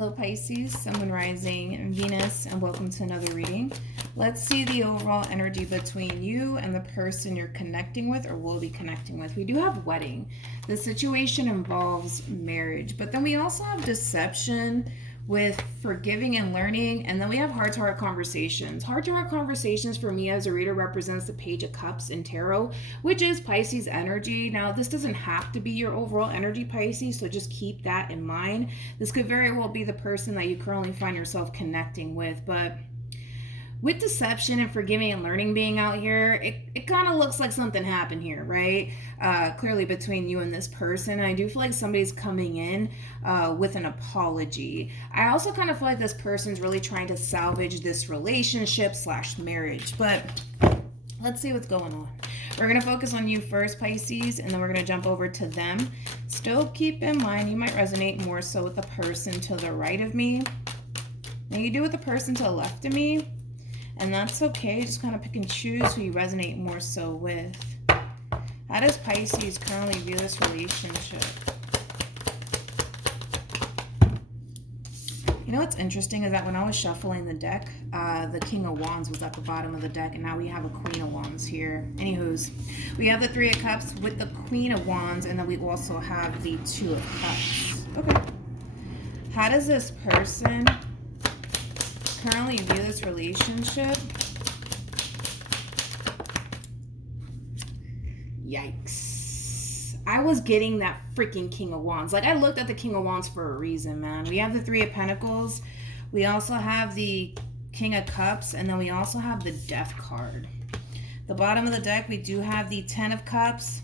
Hello Pisces, Sun, Moon, Rising, and Venus, and welcome to another reading. Let's see the overall energy between you and the person you're connecting with or will be connecting with. We do have wedding. The situation involves marriage, but then we also have deception with forgiving and learning, and then we have heart-to-heart conversations. Heart-to-heart conversations for me as a reader represents the Page of Cups in Tarot, which is Pisces energy. Now, this doesn't have to be your overall energy, Pisces, so just keep that in mind. This could very well be the person that you currently find yourself connecting with, but with deception and forgiving and learning being out here, it kind of looks like something happened here, right? Clearly between you and this person. I do feel like somebody's coming in with an apology. I also kind of feel like this person's really trying to salvage this relationship / marriage, but let's see what's going on. We're going to focus on you first, Pisces, and then we're going to jump over to them. Still keep in mind, you might resonate more so with the person to the right of me than you do with the person to the left of me. And that's okay. Just kind of pick and choose who you resonate more so with. How does Pisces currently view this relationship? You know what's interesting is that when I was shuffling the deck, the King of Wands was at the bottom of the deck, and now we have a Queen of Wands here. Anywho's, we have the Three of Cups with the Queen of Wands, and then we also have the Two of Cups. Okay. How does this person currently view this relationship? Yikes. I was getting that freaking King of Wands. Like, I looked at the King of Wands for a reason, man. We have the Three of Pentacles. We also have the King of Cups. And then we also have the Death card. The bottom of the deck, we do have the Ten of Cups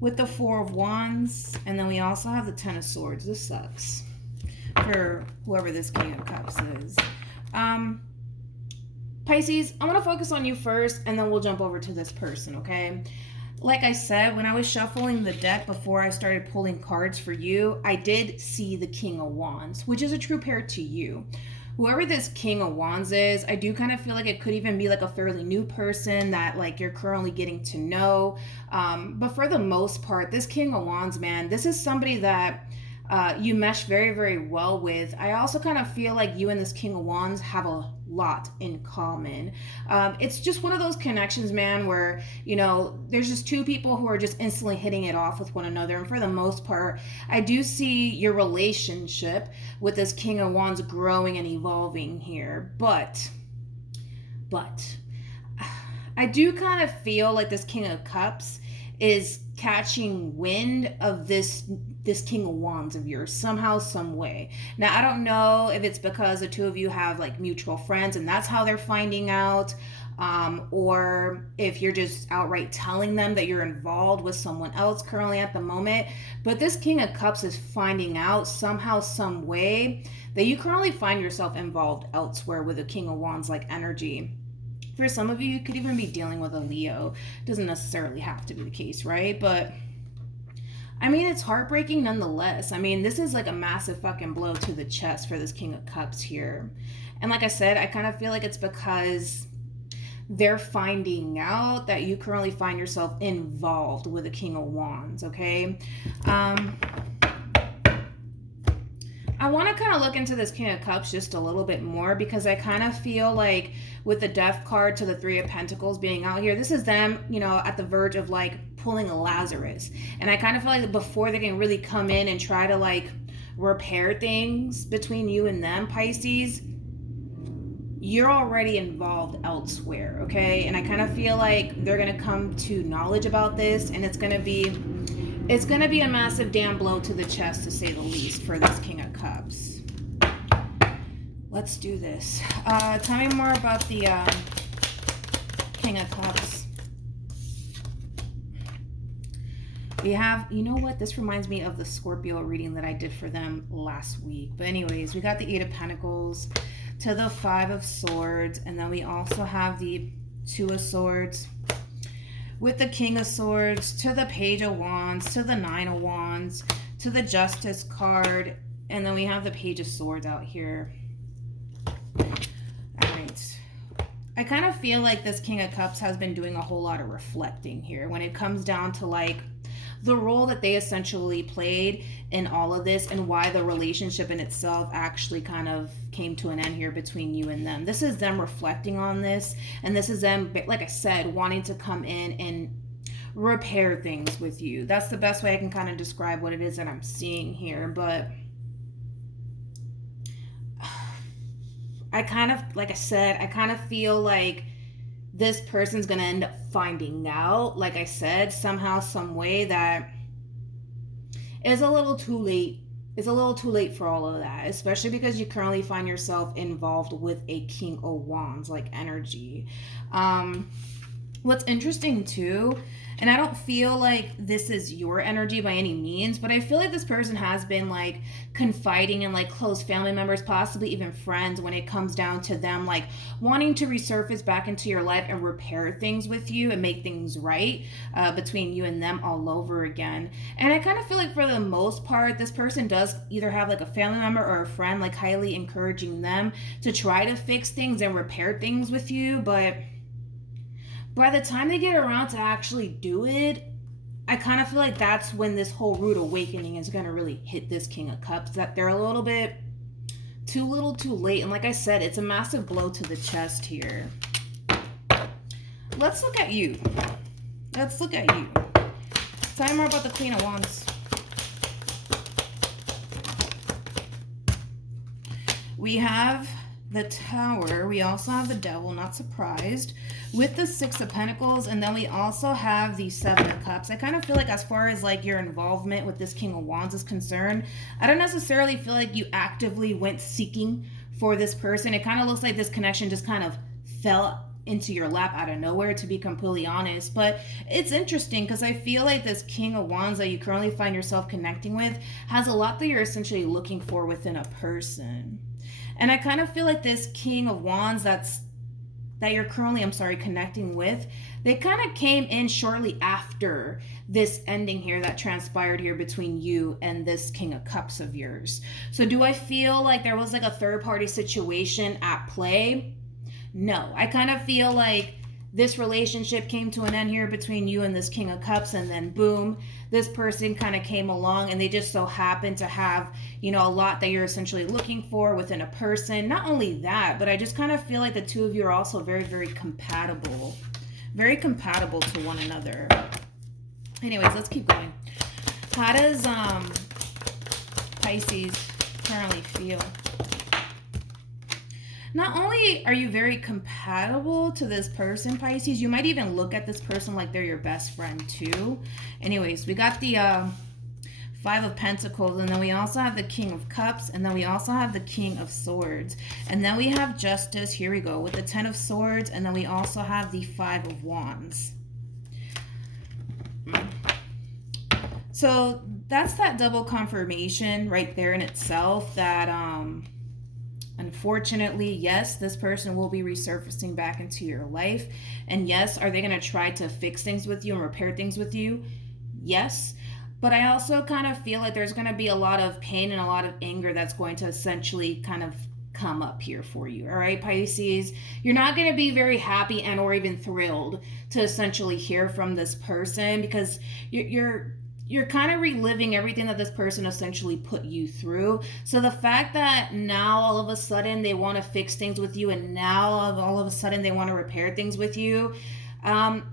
with the Four of Wands. And then we also have the Ten of Swords. This sucks for whoever this King of Cups is. Pisces, I want to focus on you first, and then we'll jump over to this person, okay? Like I said, when I was shuffling the deck before I started pulling cards for you, I did see the King of Wands, which is a true pair to you. Whoever this King of Wands is, I do kind of feel like it could even be like a fairly new person that like you're currently getting to know. But for the most part, this King of Wands, man, this is somebody that you mesh very, very well with. I also kind of feel like you and this King of Wands have a lot in common. It's just one of those connections, man, where, you know, there's just two people who are just instantly hitting it off with one another. And for the most part, I do see your relationship with this King of Wands growing and evolving here. But I do kind of feel like this King of Cups is catching wind of this King of Wands of yours somehow, some way. Now, I don't know if it's because the two of you have like mutual friends and that's how they're finding out, or if you're just outright telling them that you're involved with someone else currently at the moment. But this King of Cups is finding out somehow, some way that you currently find yourself involved elsewhere with a King of Wands like energy. For some of you, you could even be dealing with a Leo. Doesn't necessarily have to be the case, right? But I mean, it's heartbreaking nonetheless. I mean, this is like a massive fucking blow to the chest for this King of Cups here. And like I said, I kind of feel like it's because they're finding out that you currently find yourself involved with a King of Wands, okay? I want to kind of look into this King of Cups just a little bit more because I kind of feel like with the Death card to the Three of Pentacles being out here, this is them, you know, at the verge of like pulling a Lazarus. And I kind of feel like before they can really come in and try to like repair things between you and them, Pisces, you're already involved elsewhere, okay? And I kind of feel like they're going to come to knowledge about this, and it's going to be a massive damn blow to the chest, to say the least, for this King of Cups. Let's do this. Tell me more about the King of Cups. We have, you know what? This reminds me of the Scorpio reading that I did for them last week. But anyways, we got the Eight of Pentacles to the Five of Swords, and then we also have the Two of Swords with the King of Swords to the Page of Wands to the Nine of Wands to the Justice card, and then we have the Page of Swords out here. All right. I kind of feel like this King of Cups has been doing a whole lot of reflecting here when it comes down to like the role that they essentially played in all of this, and why the relationship in itself actually kind of came to an end here between you and them. This is them reflecting on this, and this is them, like I said, wanting to come in and repair things with you. That's the best way I can kind of describe what it is that I'm seeing here. But I kind of, like I said, I kind of feel like this person's going to end up finding out, like I said, somehow, some way, that is a little too late. It's a little too late for all of that, especially because you currently find yourself involved with a King of Wands like energy. What's interesting too, and I don't feel like this is your energy by any means, but I feel like this person has been like confiding in like close family members, possibly even friends, when it comes down to them like wanting to resurface back into your life and repair things with you and make things right between you and them all over again. And I kind of feel like for the most part, this person does either have like a family member or a friend like highly encouraging them to try to fix things and repair things with you, but by the time they get around to actually do it, I kind of feel like that's when this whole rude awakening is going to really hit this King of Cups, that they're a little bit too little too late. And like I said, it's a massive blow to the chest here. Let's look at you. Let's look at you. Tell me more about the Queen of Wands. We have the Tower. We also have the Devil, not surprised, with the Six of Pentacles, and then we also have the Seven of Cups. I kind of feel like as far as like your involvement with this King of Wands is concerned, I don't necessarily feel like you actively went seeking for this person. It kind of looks like this connection just kind of fell into your lap out of nowhere, to be completely honest. But it's interesting because I feel like this King of Wands that you currently find yourself connecting with has a lot that you're essentially looking for within a person. And I kind of feel like this King of Wands that you're currently, connecting with, they kind of came in shortly after this ending here that transpired here between you and this King of Cups of yours. So do I feel like there was like a third party situation at play? No, I kind of feel like this relationship came to an end here between you and this King of Cups, and then boom, this person kind of came along and they just so happen to have, you know, a lot that you're essentially looking for within a person. Not only that, but I just kind of feel like the two of you are also very, very compatible. Very compatible to one another. Anyways, let's keep going. How does Pisces currently feel? Not only are you very compatible to this person, Pisces, you might even look at this person like they're your best friend too. Anyways, we got the Five of Pentacles, and then we also have the King of Cups, and then we also have the King of Swords. And then we have Justice, here we go, with the Ten of Swords, and then we also have the Five of Wands. So that's that double confirmation right there in itself that unfortunately, yes, this person will be resurfacing back into your life. And yes, are they going to try to fix things with you and repair things with you? Yes. But I also kind of feel like there's going to be a lot of pain and a lot of anger that's going to essentially kind of come up here for you. All right, Pisces, you're not going to be very happy and or even thrilled to essentially hear from this person, because you're kind of reliving everything that this person essentially put you through. So the fact that now all of a sudden they want to fix things with you, and now all of a sudden they want to repair things with you.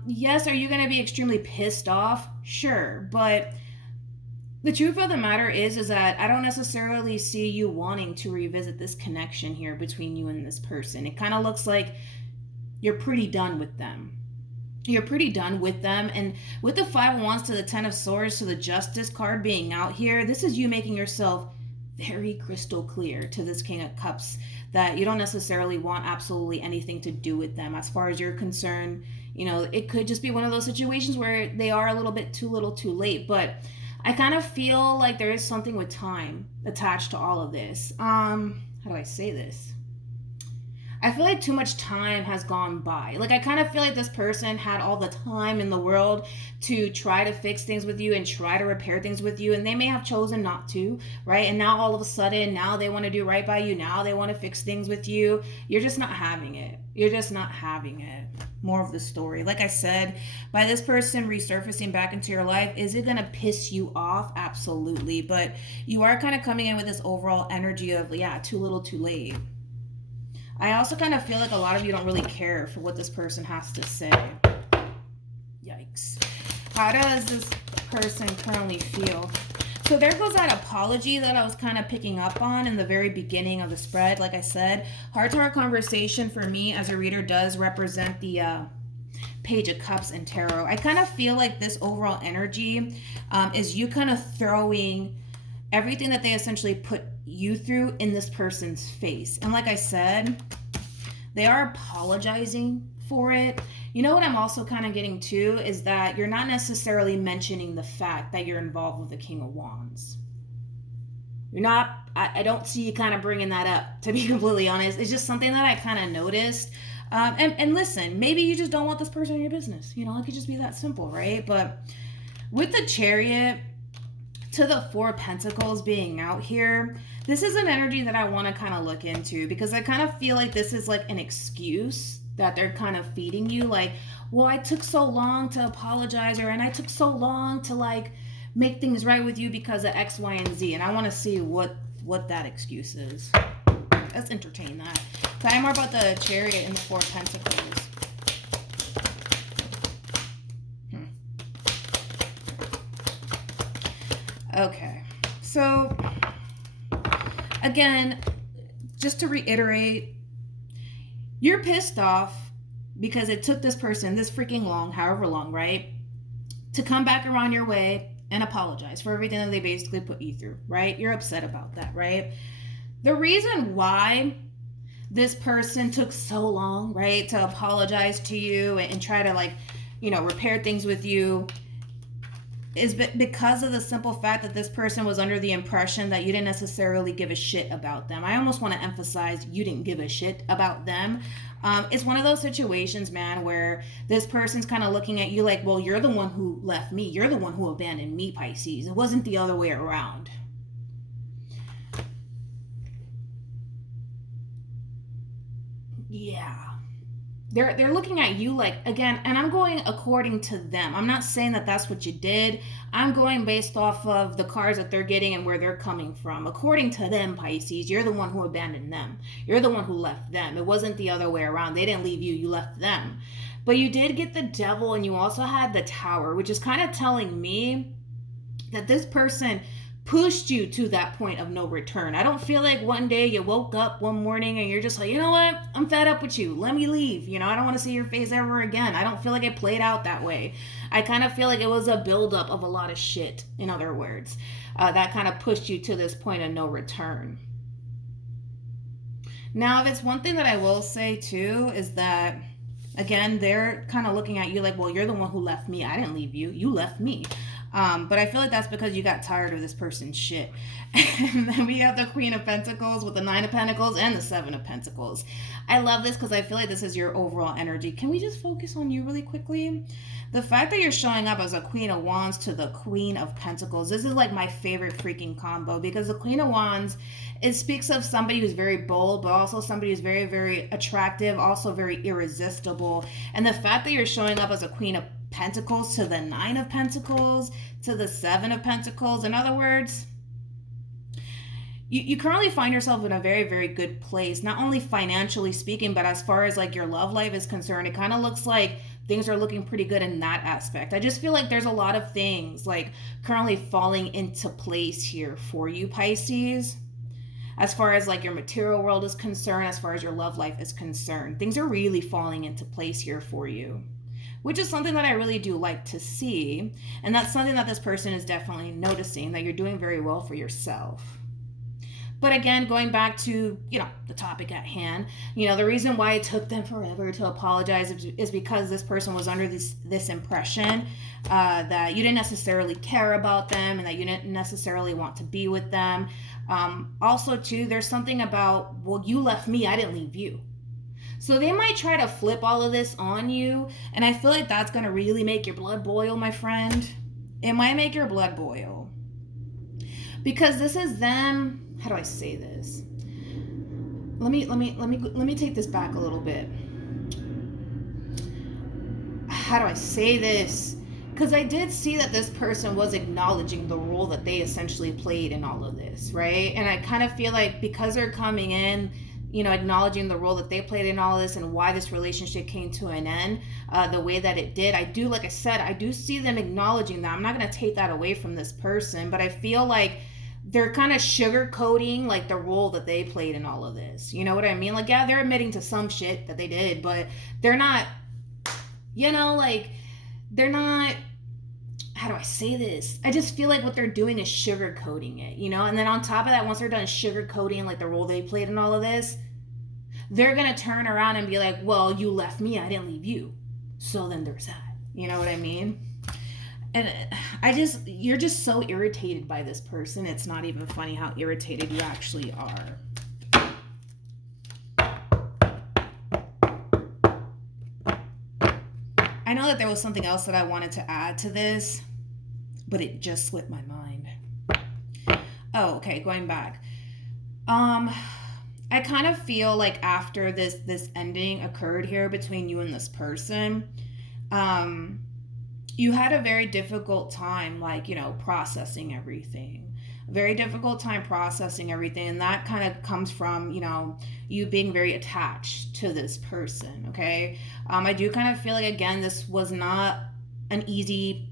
Yes, are you going to be extremely pissed off? Sure. But the truth of the matter is that I don't necessarily see you wanting to revisit this connection here between you and this person. It kind of looks like you're pretty done with them. You're pretty done with them. And with the Five of Wands to the Ten of Swords to the Justice card being out here, this is you making yourself very crystal clear to this King of Cups that you don't necessarily want absolutely anything to do with them. As far as you're concerned, you know, it could just be one of those situations where they are a little bit too little too late. But I kind of feel like there is something with time attached to all of this. How do I say this? I feel like too much time has gone by. Like, I kind of feel like this person had all the time in the world to try to fix things with you and try to repair things with you, and they may have chosen not to, right? And now all of a sudden, now they want to do right by you. Now they want to fix things with you. You're just not having it. You're just not having it. More of the story. Like I said, by this person resurfacing back into your life, is it going to piss you off? Absolutely. But you are kind of coming in with this overall energy of, yeah, too little, too late. I also kind of feel like a lot of you don't really care for what this person has to say. Yikes. How does this person currently feel? So there goes that apology that I was kind of picking up on in the very beginning of the spread. Like I said, heart-to-heart conversation for me as a reader does represent the Page of Cups and Tarot. I kind of feel like this overall energy is you kind of throwing everything that they essentially put you through in this person's face. And like I said, they are apologizing for it. You know what I'm also kind of getting to is that you're not necessarily mentioning the fact that you're involved with the King of Wands. You're not, I don't see you kind of bringing that up, to be completely honest. It's just something that I kind of noticed. And listen, maybe you just don't want this person in your business. You know, it could just be that simple, right? But with the Chariot to the Four of Pentacles being out here, this is an energy that I want to kind of look into, because I kind of feel like this is like an excuse that they're kind of feeding you. Like, well, I took so long to apologize, and I took so long to like make things right with you because of X, Y, and Z. And I want to see what that excuse is. Let's entertain that. Tell me more about the Chariot and the Four of Pentacles. Okay, so again, just to reiterate, you're pissed off because it took this person this freaking long, however long, right, to come back around your way and apologize for everything that they basically put you through, right? You're upset about that, right? The reason why this person took so long, right, to apologize to you and try to, like, you know, repair things with you is because of the simple fact that this person was under the impression that you didn't necessarily give a shit about them. I almost want to emphasize you didn't give a shit about them. It's one of those situations, man, where this person's kind of looking at you like, well, you're the one who left me. You're the one who abandoned me, Pisces. It wasn't the other way around. Yeah. They're looking at you like, again, and I'm going according to them. I'm not saying that that's what you did. I'm going based off of the cards that they're getting and where they're coming from. According to them, Pisces, you're the one who abandoned them. You're the one who left them. It wasn't the other way around. They didn't leave you. You left them. But you did get the Devil, and you also had the Tower, which is kind of telling me that this person pushed you to that point of no return. I don't feel like one day you woke up one morning and you're just like, you know what? I'm fed up with you. Let me leave. You know, I don't want to see your face ever again. I don't feel like it played out that way. I kind of feel like it was a buildup of a lot of shit, in other words, that kind of pushed you to this point of no return. Now, if it's one thing that I will say too, is that, again, they're kind of looking at you like, well, you're the one who left me. I didn't leave you. You left me. But I feel like that's because you got tired of this person's shit. And then we have the Queen of Pentacles with the Nine of Pentacles and the Seven of Pentacles. I love this because I feel like this is your overall energy. Can we just focus on you really quickly? The fact that you're showing up as a Queen of Wands to the Queen of Pentacles, this is like my favorite freaking combo, because the Queen of Wands, it speaks of somebody who's very bold, but also somebody who's very, very attractive, also very irresistible. And the fact that you're showing up as a Queen of Pentacles to the Nine of Pentacles to the Seven of Pentacles, in other words, you currently find yourself in a very, very good place, not only financially speaking, but as far as like your love life is concerned, it kind of looks like things are looking pretty good in that aspect. I just feel like there's a lot of things like currently falling into place here for you, Pisces, as far as like your material world is concerned, as far as your love life is concerned. Things are really falling into place here for you, which is something that I really do like to see. And that's something that this person is definitely noticing, that you're doing very well for yourself. But again, going back to, you know, the topic at hand, you know, the reason why it took them forever to apologize is because this person was under this impression that you didn't necessarily care about them and that you didn't necessarily want to be with them. Also, too, there's something about, well, you left me, I didn't leave you. So they might try to flip all of this on you, and I feel like that's going to really make your blood boil, my friend. It might make your blood boil. Because this is them, how do I say this? Let me take this back a little bit. How do I say this? Because I did see that this person was acknowledging the role that they essentially played in all of this, right? And I kind of feel like because they're coming in, you know, acknowledging the role that they played in all of this and why this relationship came to an end the way that it did, I do, like I said, I do see them acknowledging that. I'm not going to take that away from this person, but I feel like they're kind of sugarcoating like the role that they played in all of this. You know what I mean? Like, yeah, they're admitting to some shit that they did, but they're not, you know, like, they're not, how do I say this? I just feel like what they're doing is sugarcoating it, you know? And then on top of that, once they're done sugarcoating like the role they played in all of this, they're going to turn around and be like, well, you left me, I didn't leave you. So then there's that. You know what I mean? And you're just so irritated by this person. It's not even funny how irritated you actually are. I know that there was something else that I wanted to add to this, but it just slipped my mind. Oh, okay, going back. I kind of feel like after this ending occurred here between you and this person, you had a very difficult time, like, you know, processing everything. A very difficult time processing everything, and that kind of comes from, you know, you being very attached to this person, okay? I do kind of feel like, again, this was not an easy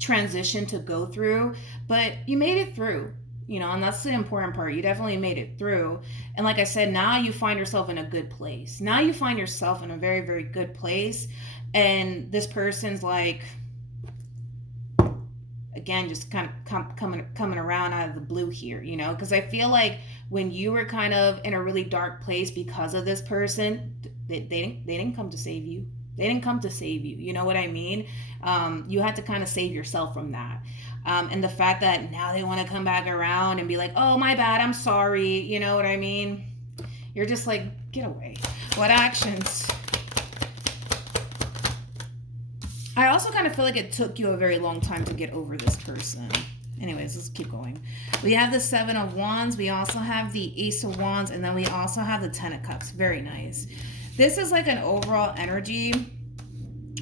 transition to go through, but you made it through, you know, and that's the important part. You definitely made it through. And like I said, now you find yourself in a good place. Now you find yourself in a very, very good place. And this person's like, again, just kind of coming around out of the blue here, you know, because I feel like when you were kind of in a really dark place because of this person, they didn't come to save you. They didn't come to save you. You know what I mean? You had to kind of save yourself from that. And the fact that now they want to come back around and be like, oh, my bad, I'm sorry. You know what I mean? You're just like, get away. What actions? I also kind of feel like it took you a very long time to get over this person. Anyways, let's keep going. We have the 7 of Wands. We also have the Ace of Wands. And then we also have the 10 of Cups. Very nice. This is like an overall energy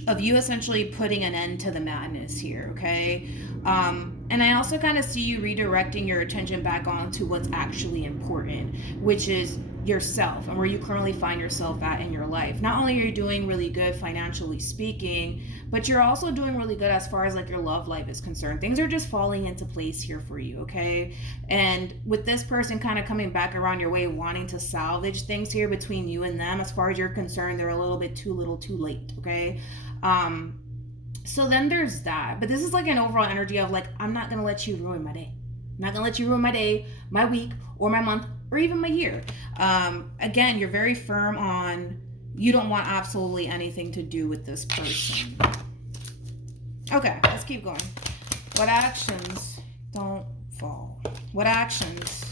of you essentially putting an end to the madness here, okay? And I also kind of see you redirecting your attention back onto what's actually important, which is yourself and where you currently find yourself at in your life. Not only are you doing really good financially speaking, but you're also doing really good as far as like your love life is concerned. Things are just falling into place here for you, okay? And with this person kind of coming back around your way, wanting to salvage things here between you and them, as far as you're concerned, they're a little bit too little too late, okay? So then there's that. But this is like an overall energy of like, I'm not going to let you ruin my day. I'm not going to let you ruin my day, my week, or my month, or even my year. Again, you're very firm on you don't want absolutely anything to do with this person. Okay, let's keep going. What actions don't fall? What actions?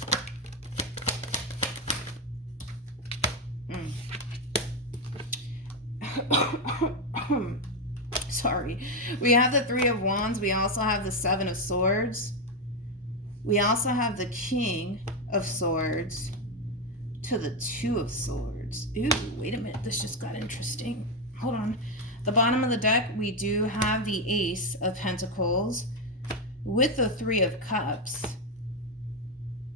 Sorry. We have the 3 of Wands. We also have the 7 of Swords. We also have the King of Swords to the 2 of Swords. Ooh, wait a minute. This just got interesting. Hold on. The bottom of the deck, we do have the Ace of Pentacles with the 3 of Cups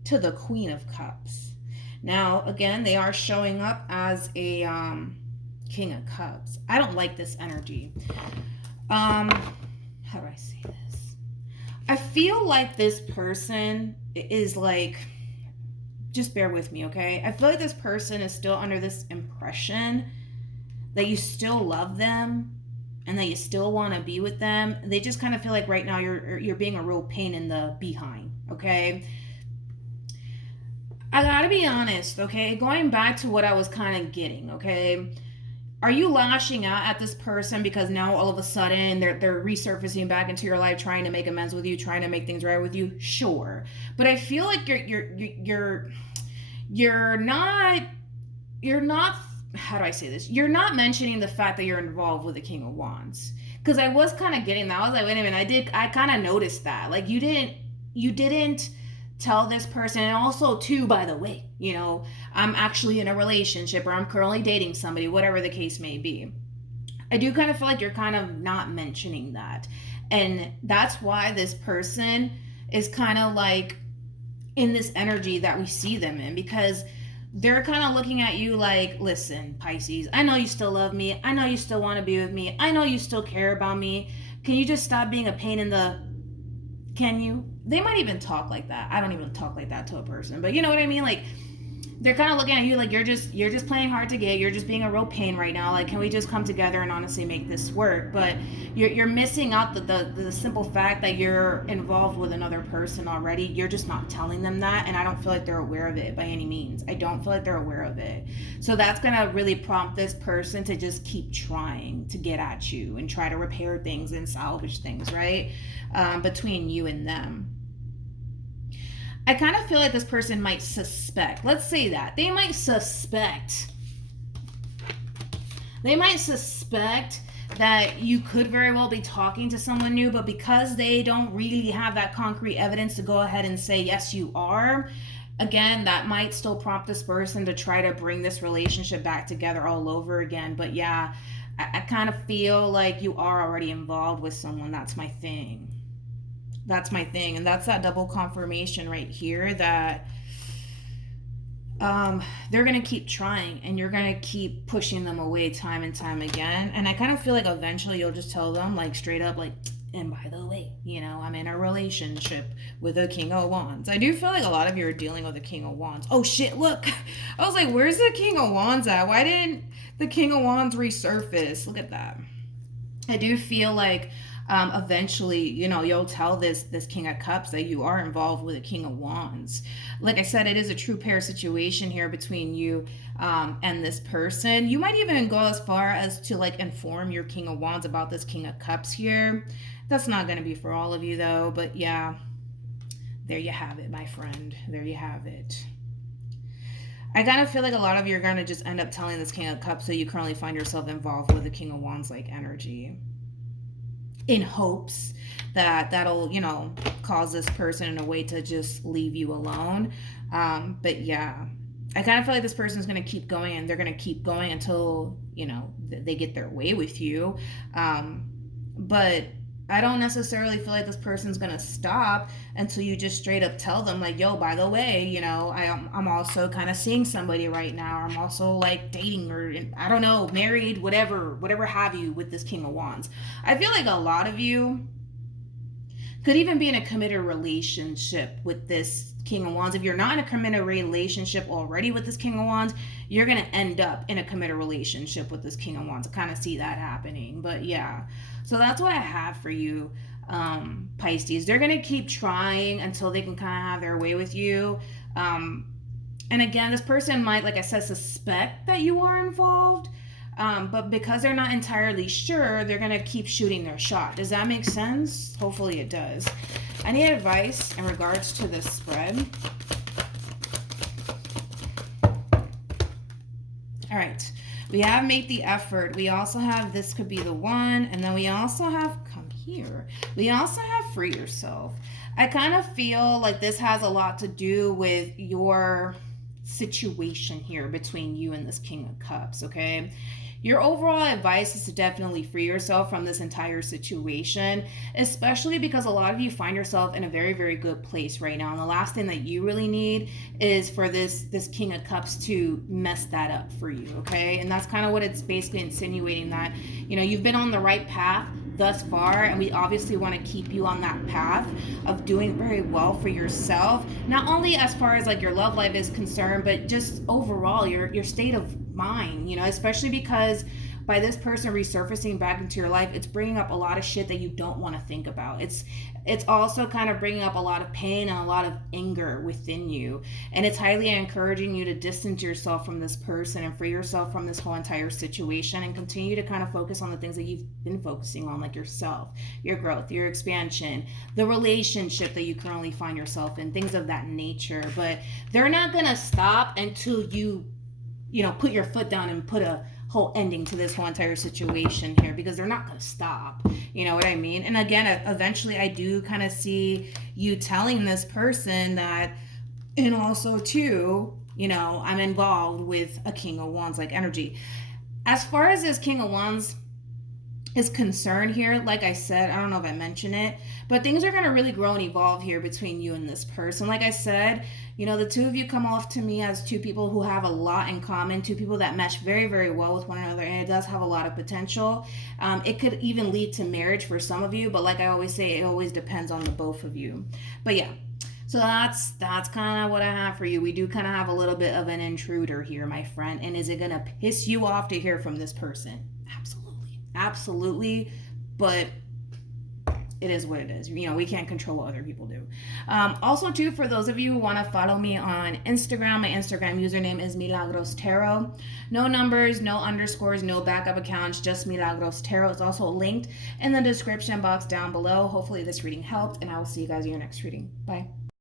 to the Queen of Cups. Now, again, they are showing up as a King of Cups. I don't like this energy. How do I say this? I feel like this person is like, just bear with me, okay? I feel like this person is still under this impression that you still love them and that you still want to be with them. They just kind of feel like right now you're being a real pain in the behind, okay? I gotta be honest, okay? Going back to what I was kind of getting, okay? Are you lashing out at this person because now all of a sudden they're resurfacing back into your life, trying to make amends with you, trying to make things right with you? Sure, but I feel like you're not how do I say this? You're not mentioning the fact that you're involved with the King of Wands. Because I was kind of getting that. I was like, wait a minute, I kind of noticed that. Like you didn't tell this person. And also too, by the way, you know, I'm actually in a relationship or I'm currently dating somebody, whatever the case may be. I do kind of feel like you're kind of not mentioning that. And that's why this person is kind of like in this energy that we see them in, because they're kind of looking at you like, listen, Pisces, I know you still love me. I know you still want to be with me. I know you still care about me. Can you just stop being a pain in the... Can you? They might even talk like that. I don't even talk like that to a person, but you know what I mean? Like, they're kind of looking at you like you're just playing hard to get. You're just being a real pain right now. Like, can we just come together and honestly make this work? But you're missing out the simple fact that you're involved with another person already. You're just not telling them that, and I don't feel like they're aware of it by any means. I don't feel like they're aware of it. So that's gonna really prompt this person to just keep trying to get at you and try to repair things and salvage things, right? Between you and them. I kind of feel like this person might suspect. Let's say that. They might suspect that you could very well be talking to someone new, but because they don't really have that concrete evidence to go ahead and say, yes, you are, again, that might still prompt this person to try to bring this relationship back together all over again. But yeah, I kind of feel like you are already involved with someone. That's my thing. And that's that double confirmation right here that they're gonna keep trying and you're gonna keep pushing them away time and time again. And I kind of feel like eventually you'll just tell them, like, straight up, like, and by the way, you know, I'm in a relationship with a King of Wands. I do feel like a lot of you are dealing with a King of Wands. Oh shit, look. I was like, where's the King of Wands at? Why didn't the King of Wands resurface? Look at that. I do feel like eventually, you know, you'll tell this King of Cups that you are involved with a King of Wands. Like I said, it is a true pair situation here between you and this person. You might even go as far as to like inform your King of Wands about this King of Cups here. That's not going to be for all of you though, but yeah, there you have it, my friend. There you have it. I kind of feel like a lot of you are going to just end up telling this King of Cups that you currently find yourself involved with a King of Wands like energy, in hopes that that'll, you know, cause this person in a way to just leave you alone. But yeah, I kind of feel like this person's going to keep going, and they're going to keep going until, you know, they get their way with you. But I don't necessarily feel like this person's going to stop until you just straight up tell them, like, yo, by the way, you know, I'm also kind of seeing somebody right now. Or I'm also like dating, or I don't know, married, whatever have you with this King of Wands. I feel like a lot of you could even be in a committed relationship with this King of Wands. If you're not in a committed relationship already with this King of Wands, you're going to end up in a committed relationship with this King of Wands. I kind of see that happening. But yeah, so that's what I have for you, Pisces. They're going to keep trying until they can kind of have their way with you. And again, this person might, like I said, suspect that you are involved. But because they're not entirely sure, they're going to keep shooting their shot. Does that make sense? Hopefully it does. I need advice in regards to this spread. All right. We have make the effort. We also have this could be the one. And then we also have come here. We also have free yourself. I kind of feel like this has a lot to do with your situation here between you and this King of Cups, okay? Your overall advice is to definitely free yourself from this entire situation, especially because a lot of you find yourself in a very, very good place right now. And the last thing that you really need is for this King of Cups to mess that up for you, okay? And that's kind of what it's basically insinuating, that, you know, you've been on the right path thus far, and we obviously want to keep you on that path of doing very well for yourself, not only as far as like your love life is concerned, but just overall your state of mind, you know, especially because by this person resurfacing back into your life, it's bringing up a lot of shit that you don't want to think about. It's also kind of bringing up a lot of pain and a lot of anger within you, and it's highly encouraging you to distance yourself from this person and free yourself from this whole entire situation, and continue to kind of focus on the things that you've been focusing on, like yourself, your growth, your expansion, the relationship that you currently find yourself in, things of that nature. But they're not gonna stop until you put your foot down and put a whole ending to this whole entire situation here, because they're not going to stop. You know what I mean? And again, eventually I do kind of see you telling this person that, and also too, I'm involved with a King of Wands like energy. As far as this King of Wands is concerned here, like I said, I don't know if I mentioned it, but things are going to really grow and evolve here between you and this person. Like I said, the two of you come off to me as two people who have a lot in common, two people that mesh very, very well with one another, and it does have a lot of potential. It could even lead to marriage for some of you, but like I always say, it always depends on the both of you. But yeah, so that's kind of what I have for you. We do kind of have a little bit of an intruder here, my friend. And is it going to piss you off to hear from this person? Absolutely. But it is what it is. We can't control what other people do. Also, too, for those of you who want to follow me on Instagram, my Instagram username is MilagrosTarot. No numbers, no underscores, no backup accounts, just MilagrosTarot. It's also linked in the description box down below. Hopefully this reading helped, and I will see you guys in your next reading. Bye.